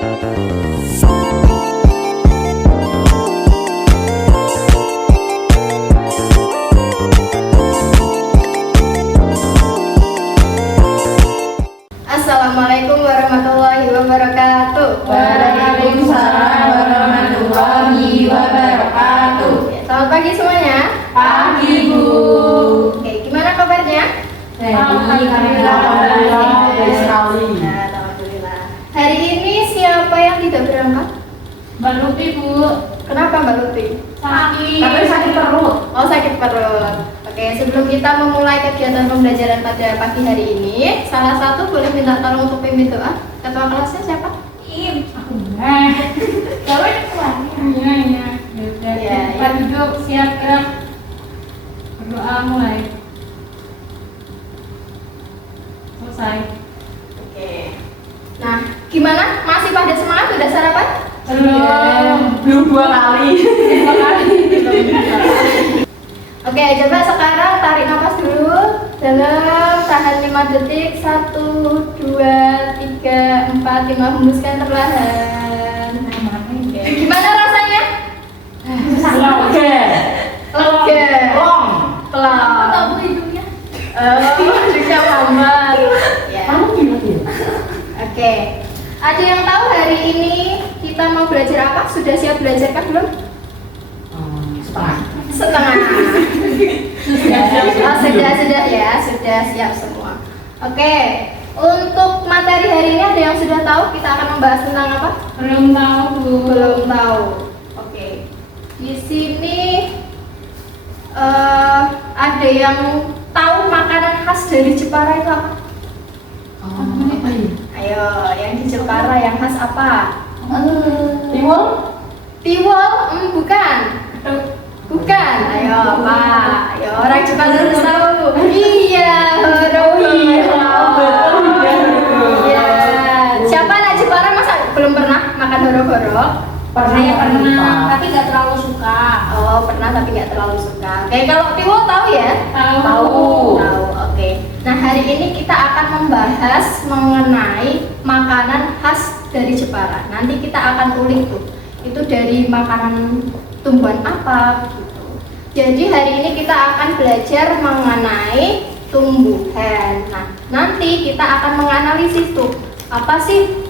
Assalamualaikum warahmatullahi wabarakatuh. Waalaikumsalam warahmatullahi wabarakatuh. Selamat pagi semuanya. Pagi, Bu. Oke, gimana kabarnya? Alhamdulillah, baik sekali. Nah, alhamdulillah. Hari ini siapa yang tidak berangkat? Mbak Luti, Bu. Kenapa Mbak Luti? Sakit. Tapi sakit perut. Oh, sakit perut. Oke, sebelum kita memulai kegiatan pembelajaran pada pagi hari ini, salah satu boleh minta tolong untuk pimpin doa. Ketua kelasnya siapa? Aku enggak. Kalau ini keluarnya. Iya. Yaudah, Iya, cepat duduk, siap gerak. Berdoa mulai. Selesai. Oke. Nah, gimana? Masih pada semangat? Udah sarapan? Belum 2 kali. Oke, coba sekarang tarik nafas dulu dalam, tahan 5 detik. 1, 2, 3, 4, 5, hembuskan perlahan. Gimana rasanya? Lega. Pelan. Tahu hidungnya? Hidungnya mamar. Ya. Oke. Ada yang tahu hari ini kita mau belajar apa? Sudah siap belajar kan belum? Setengah. Sudah ya, sudah siap semua. Oke, untuk materi hari ini ada yang sudah tahu kita akan membahas tentang apa? Belum tahu, Bu. Belum tahu. Oke, di sini ada yang tahu makanan khas dari Jepara itu apa? Ayo, yang di Jepara yang khas apa? Tiwol? Bukan. Bukan, ayo Pak. Ayo orang Jepang harus tahu. Iya, horohiro. Iya. Siapa anak Jepara masa belum pernah makan horo-horo? Saya pernah, tapi nggak terlalu suka. Oh, pernah tapi nggak terlalu suka. Oke, kalau tiwol tahu ya? Tahu. Tahu. Oke. Nah, hari ini kita akan membahas mengenai makanan khas dari Jepara. Nanti kita akan ulik tuh. Itu dari makanan tumbuhan apa gitu. Jadi hari ini kita akan belajar mengenai tumbuhan. Nah, nanti kita akan menganalisis tuh apa sih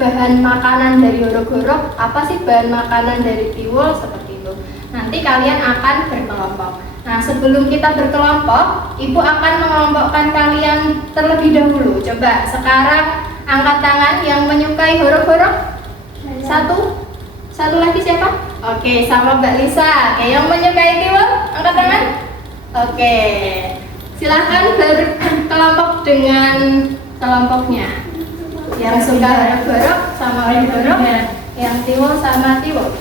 bahan makanan dari horo-horo, apa sih bahan makanan dari tiwul seperti itu. Nanti kalian akan berkelompok. Nah, sebelum kita berkelompok, Ibu akan mengelompokkan kalian terlebih dahulu. Coba sekarang angkat tangan yang menyukai horo-horo. Satu lagi siapa? Oke, sama Mbak Lisa. Oke, yang menyukai tiwul, angkat tangan. Oke, silahkan berkelompok dengan kelompoknya. Yang suka horo-horo sama horo-horo, yang tiwul sama tiwul.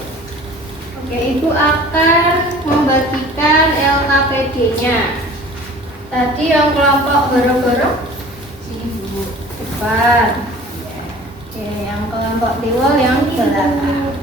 Oke, Ibu akan membagikan LKPD-nya. Tadi yang kelompok horo-horo, sini Bu, depan. Oke, yang kelompok tiwul yang belakang.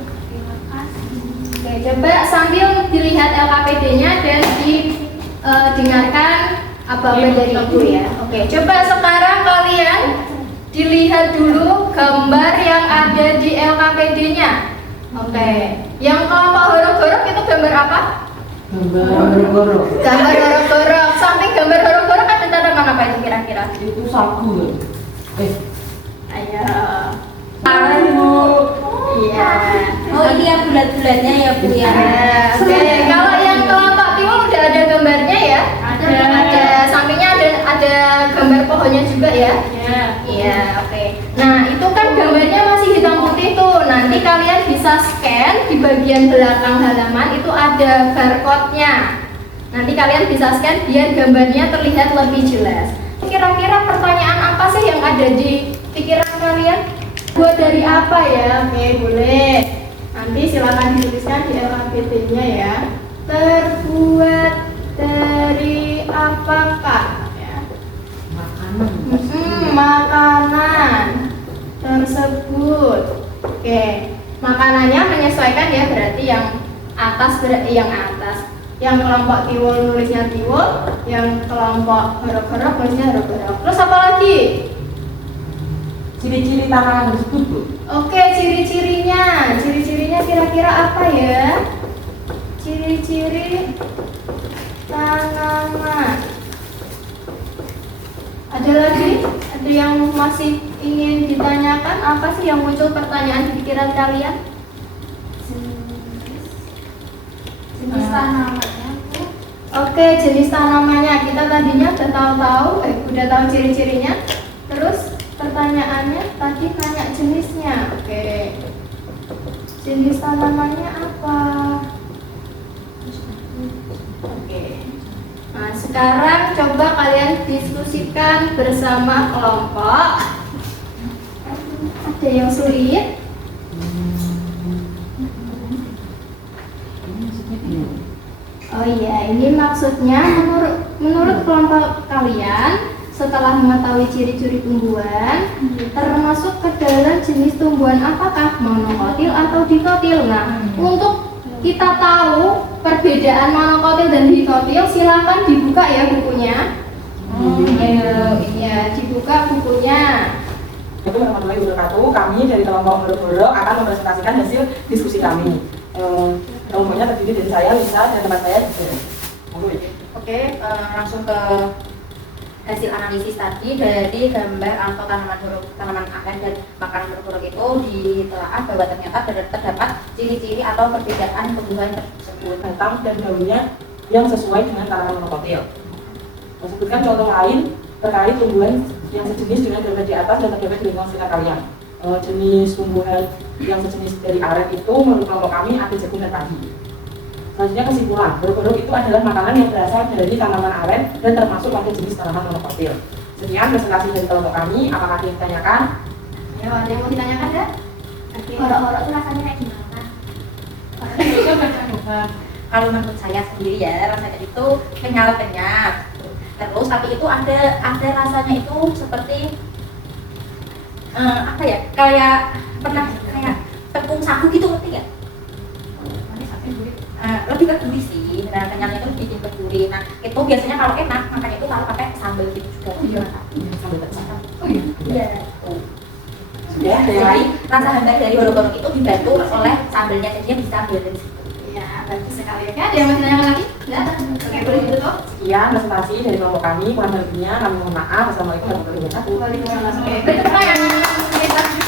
Oke, coba sambil dilihat LKPD-nya dan didengarkan apa-apa dari Ibu ya. Oke, coba sekarang kalian dilihat dulu gambar yang ada di LKPD-nya. Oke, yang kelompok horo-horo itu gambar apa? Gambar horo-horo. Gambar horo-horo. Samping gambar horo-horo ada tanaman apa itu kira-kira? Itu sagu. Ayo. Bu. Iya. Oh, ini yang bulat-bulatnya ya, Bu ya. Oke, kalau yang kelompok tiwul udah ada gambarnya ya? Ada, sampingnya ada gambar pohonnya juga ya? Iya, oke. Nah, itu kan gambarnya masih hitam putih tuh. Nanti kalian bisa scan di bagian belakang halaman itu ada barcode-nya. Nanti kalian bisa scan biar gambarnya terlihat lebih jelas. Kira-kira pertanyaan apa sih yang ada di pikiran kalian? Buat dari apa ya? Oke, boleh. Nanti silakan dituliskan di LKPD-nya ya. Terbuat dari apakah? Ya. Makanan tersebut. Oke, makanannya menyesuaikan ya, berarti yang atas berarti yang atas. Yang kelompok tiwul nulisnya tiwul, yang kelompok horo-horo nulisnya horo-horo. Terus apa lagi? ciri-ciri tanaman tersebut, Bu. Oke, ciri-cirinya kira-kira apa ya? Ciri-ciri tanaman. Ada lagi? Ada yang masih ingin ditanyakan? Apa sih yang muncul pertanyaan di pikiran kalian? Jenis tanamannya. Oke, jenis tanamannya kita tadinya udah tahu ciri-cirinya. Terus pertanyaannya tadi nanya jenisnya. Oke, jenis tanamannya apa? Oke. Nah, sekarang coba kalian diskusikan bersama kelompok. Ada yang sulit? Oh iya, ini maksudnya menurut kelompok kalian setelah mengetahui ciri-ciri tumbuhan, termasuk ke dalam jenis tumbuhan apakah monokotil atau dikotil. Nah, untuk kita tahu perbedaan monokotil dan dikotil, silakan dibuka ya bukunya. Iya, dibuka bukunya. Assalamualaikum warahmatullahi wabarakatuh. Kami dari kelompok Horo-Horo akan mempresentasikan hasil diskusi kami. Kelompoknya terdiri dari saya, Lisa, dan teman saya. Oke, langsung ke hasil analisis tadi dari gambar atau tanaman aren dan makanan huruf itu ditelaah bahwa ternyata terdapat ciri-ciri atau perbedaan tumbuhan tersebut. Batang dan daunnya yang sesuai dengan tanaman monokotil. Sebutkan contoh lain terkait tumbuhan yang sejenis dengan gambar di atas dan terdapat di lingkungan sekitar kalian. Jenis tumbuhan yang sejenis dari aren itu menurut kelompok kami ada jagung dan padi. Selanjutnya kesimpulan, huruf-huruf itu adalah makanan yang berasal dari tanaman aren dan termasuk pada jenis tanaman monokotil. Sekian presentasi dari kelompok kami. Apakah ada yang ditanyakan? Ya, ada yang mau ditanyakan ya? Horo-horo itu rasanya kayak gimana? Kalau menurut saya sendiri ya, rasanya itu kenyal-kenyal. Terus tapi itu ada rasanya itu seperti apa ya? Kayak pernah kayak tepung sagu gitu, ngerti nggak? Lebih ke gurih sih. Nah, kenyalnya itu bikin ke gurih. Nah, itu biasanya kalau enak makanya itu kalau pakai sambal gitu juga. Sambal tercakap. Iya. Tuh. Ya, Jadi rasa hambar dari horo-horo itu dibantu oleh sambalnya, jadi dia bisa ambil dari situ. Ya, bagus sekali. Oke, ada yang mau ditanyakan lagi? Enggak? Oke, boleh ditutup. Sekian presentasi dari kelompok kami. Kurang lebihnya kami mohon maaf. Assalamualaikum warahmatullahi wabarakatuh. Waalaikumsalam. Oke, berikut pertanyaan. Terima kasih.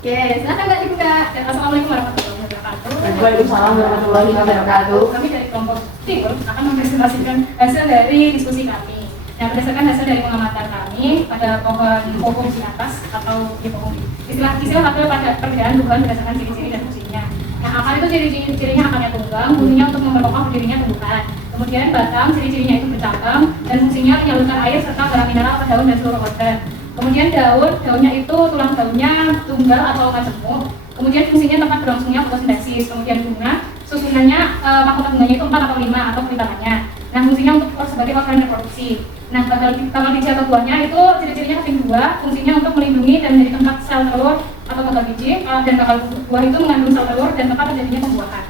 Oke, silakan Mbak dibuka. Assalamualaikum warahmatullahi wabarakatuh. Waalaikumsalam warahmatullahi wabarakatuh. Kami dari kelompok timur akan mempresentasikan hasil dari diskusi kami. Yang berdasarkan hasil dari pengamatan kami pada pohon pohon di atas atau di pohon istilah atau pada perbedaan tumbuhan berdasarkan ciri-ciri dan fungsinya. Nah, akar itu ciri-cirinya akarnya tunggang, fungsinya untuk memperkokoh berdirinya tumbuhan. Kemudian batang, ciri-cirinya itu bercabang dan fungsinya menyalurkan air serta garam mineral ke daun dan seluruh organ. Kemudian daunnya itu tulang daunnya tunggal atau majemuk. Kemudian fungsinya tempat berlangsungnya fotosintesis. Kemudian bunga, susunannya mahkota bunganya itu 4 atau 5 atau pelitakannya. Nah, fungsinya untuk sebagai organ reproduksi. Nah, tanggal biji atau buahnya itu ciri-cirinya keping 2, fungsinya untuk melindungi dan menjadi tempat sel telur atau gagal biji, dan gagal buah itu mengandung sel telur dan tempat terjadinya pembuahan.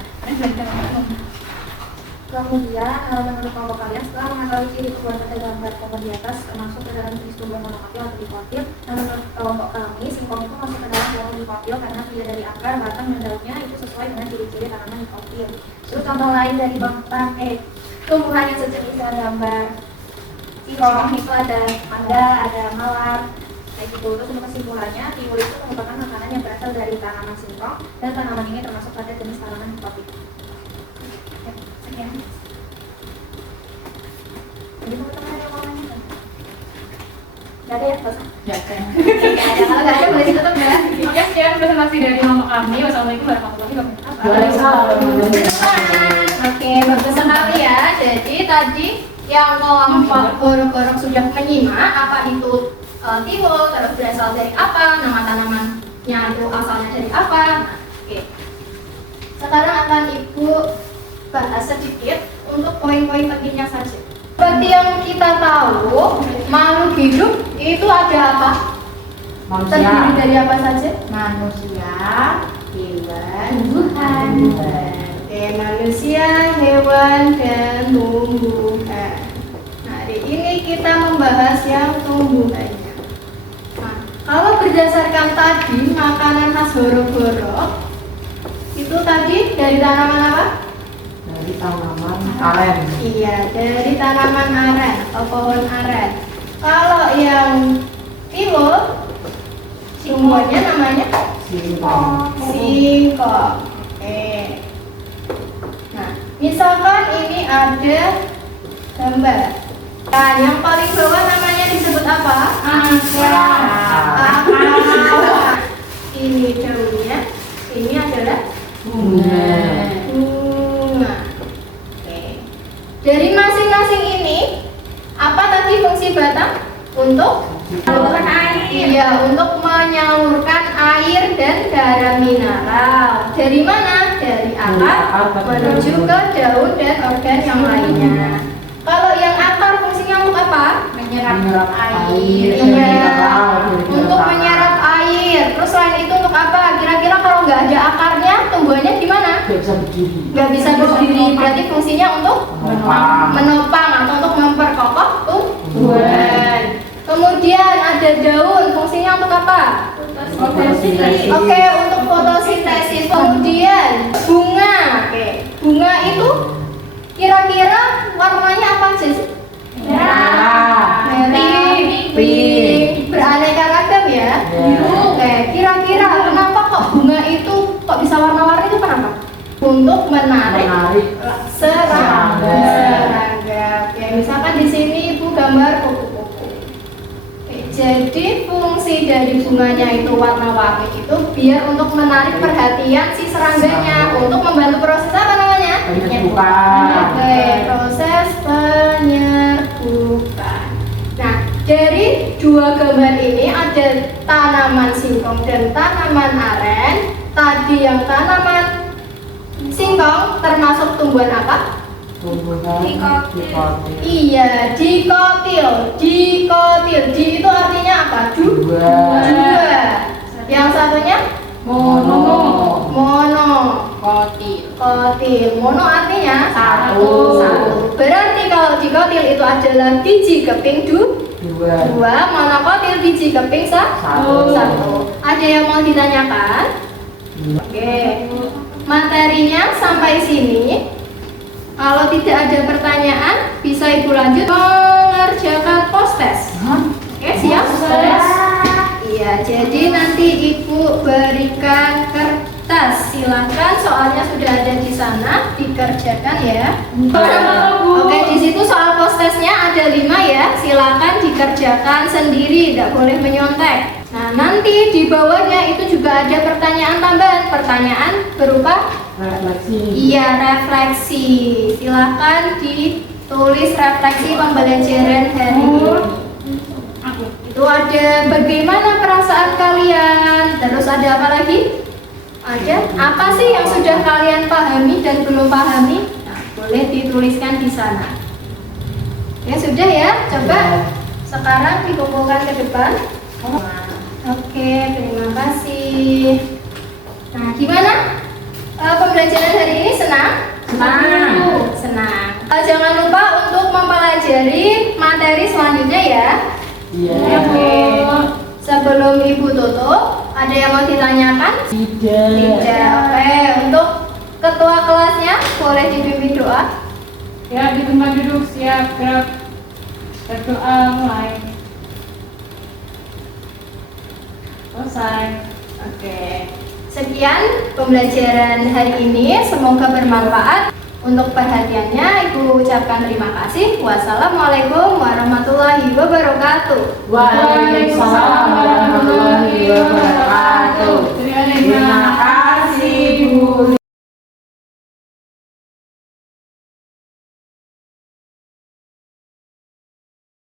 Kemudian menurut kelompok kalian setelah mengetahui ciri tumbuhan pada gambar pohon di atas termasuk ke dalam jenis tumbuhan monokotil atau dikotil, nah menurut kelompok kami singkong itu masuk ke dalam pohon dikotil karena tidak dari akar, batang, dan daunnya itu sesuai dengan ciri-ciri tanaman dikotil. Terus contoh lain dari tumbuhan yang sejenis dengan gambar singkong itu ada mangga, ada mawar, kayak gitu. Terus untuk kesimpulannya, tiwul itu merupakan makanan yang berasal dari tanaman singkong dan tanaman ini termasuk pada jenis tanaman dikotil. Sekian. Jadi teman-teman ada yang mau nanya? Gak ada ya? Gak usah? Ya, Kalau nggak ada boleh ditutup ya. Oke, sekian presentasi dari kelompok kami. Wassalamualaikum warahmatullahi wabarakatuh. Waalaikumsalam. Oke, bagus sekali ya. Jadi tadi yang kelompok gorok-gorok sudah menyimak apa itu tiwul, terus berasal dari apa, nama tanamannya itu asalnya dari apa. Oke. Sekarang akan Ibu bahas sedikit untuk poin-poin pentingnya saja. Seperti yang kita tahu, makhluk hidup itu ada apa? Terdiri dari apa saja? Manusia, hewan, Tumbuhan. Oke, manusia, hewan, dan tumbuhan. Nah, hari ini kita membahas yang tumbuhannya. berdasarkan tadi makanan khas Horo-Horo itu tadi dari tanaman apa? Dari tanaman aren. Iya, dari tanaman aren atau pohon aren. Kalau yang pilo, tumbuhannya namanya Singkong. singkong. Oke. Nah, misalkan ini ada gambar. Nah, yang paling bawah namanya disebut apa? Anggrek. Akar. Ini daunnya. Ini adalah Bunga. bunga. Oke. Dari masing-masing ini, apa tadi fungsi batang? Untuk Menyalurkan air. Iya, untuk menyalurkan air dan garam mineral. Dari mana? Dari akar menuju ke daun dan organ yang lainnya. Kalau yang akar fungsinya untuk apa? Menyerap Menyerap air. Iya, untuk menyerap air. Terus selain itu untuk apa? Kira-kira kalau nggak ada akarnya, tumbuhannya gimana? Tidak bisa berdiri. Nggak bisa berdiri. Berarti fungsinya untuk menopang atau untuk memperkokoh tumbuhan. Kemudian ada daun, fungsinya untuk apa? Fotosintesis. Oke, untuk fotosintesis. Kemudian bunga. Oke, bunga itu kira-kira warnanya apa aja sih? Merah. Merah, pink, beraneka ragam ya. Biru. Oke, kira-kira kenapa kok bunga itu kok bisa warna-warni itu kenapa? Untuk menarik serangga. Oke, misalkan di sini ibu gambar kupu-kupu. Oke, jadi fungsi dari bunganya itu warna-warni itu biar untuk menarik perhatian si serangganya untuk membantu proses apa namanya? Penyerbukan. Oke, proses penyerbukan. Nah, dari dua gambar ini ada tanaman singkong dan tanaman aren. Tadi yang tanaman singkong termasuk tumbuhan apa? Tumbuhan Dikotil. Iya, dikotil. Dikotil. Di itu artinya apa? Dua. Dua. Yang satunya Mono. mono. kotil. Kotil. Mono artinya Satu. Berarti kalau dikotil itu adalah biji keping Dua. dua, monokotil biji keping Satu. Ada yang mau ditanyakan? Oke. Materinya sampai sini. Kalau tidak ada pertanyaan, bisa ibu lanjut mengerjakan post test. Oke, siap? Iya, jadi nanti ibu berikan kertas. Silakan, soalnya sudah ada di sana, dikerjakan ya. Oke, di situ soal post testnya ada 5 ya. Silakan dikerjakan sendiri, tidak boleh menyontek. Nah, nanti di bawahnya itu juga ada pertanyaan tambahan. Pertanyaan berupa Refleksi. iya, refleksi. Silakan ditulis refleksi pembelajaran hari ini. Itu ada bagaimana perasaan kalian. Terus ada apa lagi? Ada apa sih yang sudah kalian pahami dan belum pahami? Nah, boleh dituliskan di sana. Ya sudah ya, coba sekarang dikumpulkan ke depan. Oke, terima kasih. Nah, gimana? Pembelajaran hari ini senang? Senang. Jangan lupa untuk mempelajari materi selanjutnya ya. Iya. Oke. Sebelum ibu tutup, ada yang mau ditanyakan? Tidak. Oke. Untuk ketua kelasnya boleh dipimpin doa. Ya, di tempat duduk siap gerak. Berdoa mulai. Selesai. Oke. Sekian pembelajaran hari ini. Semoga bermanfaat. Untuk perhatiannya, Ibu ucapkan terima kasih. Wassalamualaikum warahmatullahi wabarakatuh. Waalaikumsalam warahmatullahi wabarakatuh. Terima kasih, Bu.